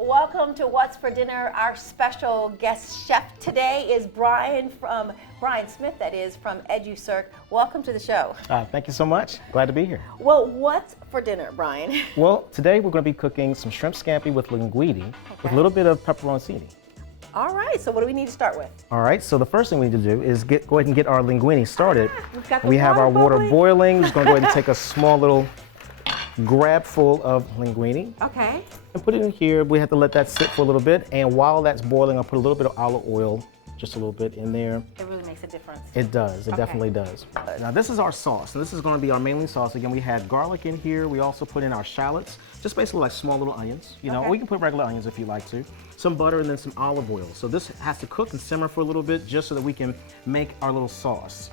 Welcome to What's for Dinner. Our special guest chef today is Brian Smith, that is, from EduSerc. Welcome to the show. Thank you so much. Glad to be here. Well, what's for dinner, Brian? Well, today we're going to be cooking some shrimp scampi with linguini with a little bit of pepperoncini. All right, so what do we need to start with? All right, so the first thing we need to do is go ahead and get our linguini started. We have our water boiling. We're going to go ahead and take a small little grab full of linguini. Okay. And put it in here. We have to let that sit for a little bit. And while that's boiling, I'll put a little bit of olive oil, just a little bit in there. It really makes a difference. It does. It definitely does. Now this is our sauce. And this is going to be our mainly sauce. Again, we had garlic in here. We also put in our shallots, just basically like small little onions. You know, or you can put regular onions if you like to. Some butter and then some olive oil. So this has to cook and simmer for a little bit just so that we can make our little sauce.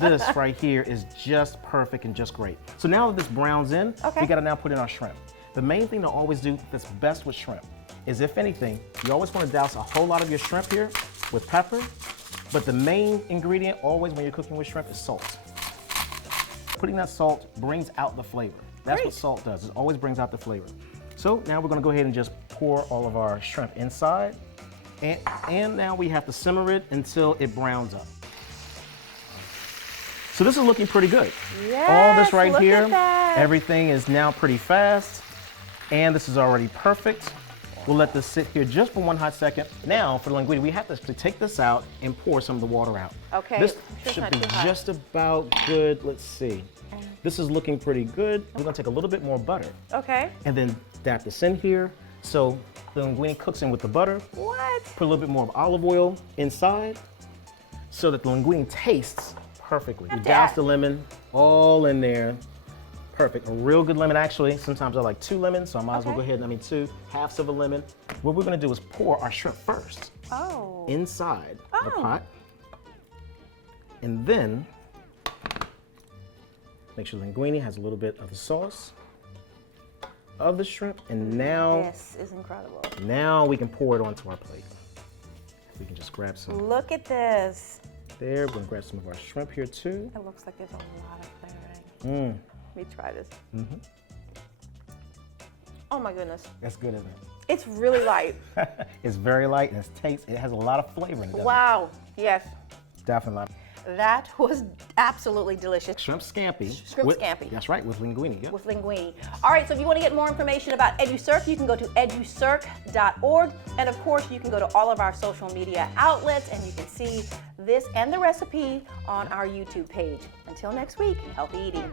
This right here is just perfect and just great. So now that this browns in, we got to now put in our shrimp. The main thing to always do that's best with shrimp is, if anything, you always want to douse a whole lot of your shrimp here with pepper, but the main ingredient always when you're cooking with shrimp is salt. Putting that salt brings out the flavor. That's what salt does. It always brings out the flavor. So now we're going to go ahead and just pour all of our shrimp inside, and now we have to simmer it until it browns up. So this is looking pretty good. Yes, all this right look here, at that. Everything is now pretty fast, and this is already perfect. We'll let this sit here just for one hot second. Now for the linguine, we have to take this out and pour some of the water out. Okay. This should be just about good. Let's see. This is looking pretty good. We're gonna take a little bit more butter. Okay. And then dab this in here. So the linguine cooks in with the butter. What? Put a little bit more of olive oil inside so that the linguine tastes perfectly. You douse the lemon all in there. Perfect. A real good lemon, actually. Sometimes I like 2 lemons, so I might as well go ahead and 2 halves of a lemon. What we're gonna do is pour our shrimp first inside the pot. And then make sure the linguine has a little bit of the sauce of the shrimp. And now, this is incredible. Now we can pour it onto our plate. We can just grab some. Look at this. There, we're gonna grab some of our shrimp here too. It looks like there's a lot of flavoring. Let me try this. Oh my goodness. That's good, isn't it? It's really light. It's very light and it has a lot of flavor in it. Wow. Yes. Definitely. That was absolutely delicious. Shrimp scampi. Shrimp scampi. That's right, with linguini. Yep. With linguini. All right, so if you want to get more information about EduSerc, you can go to eduserc.org. And of course, you can go to all of our social media outlets and you can see this and the recipe on our YouTube page. Until next week, healthy eating.